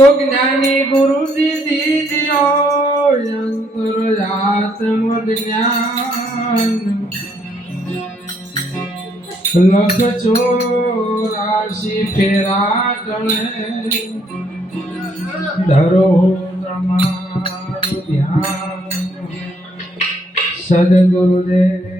તો જ્ઞાની ગુરુજી દીધો અંકુર આત્મ જ્ઞાન લખ ચોરાશી ફેરા ગણે, ધરો તમારું ધ્યાન. સદગુરુદેવ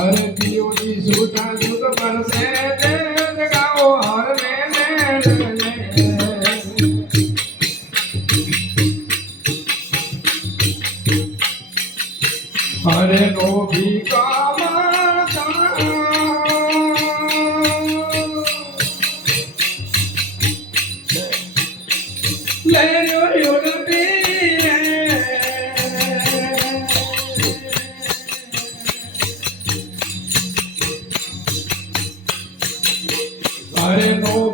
હરતીઓની સુધા સુધ પરસે ગાઓ હર હરે નો ભીકા Let I know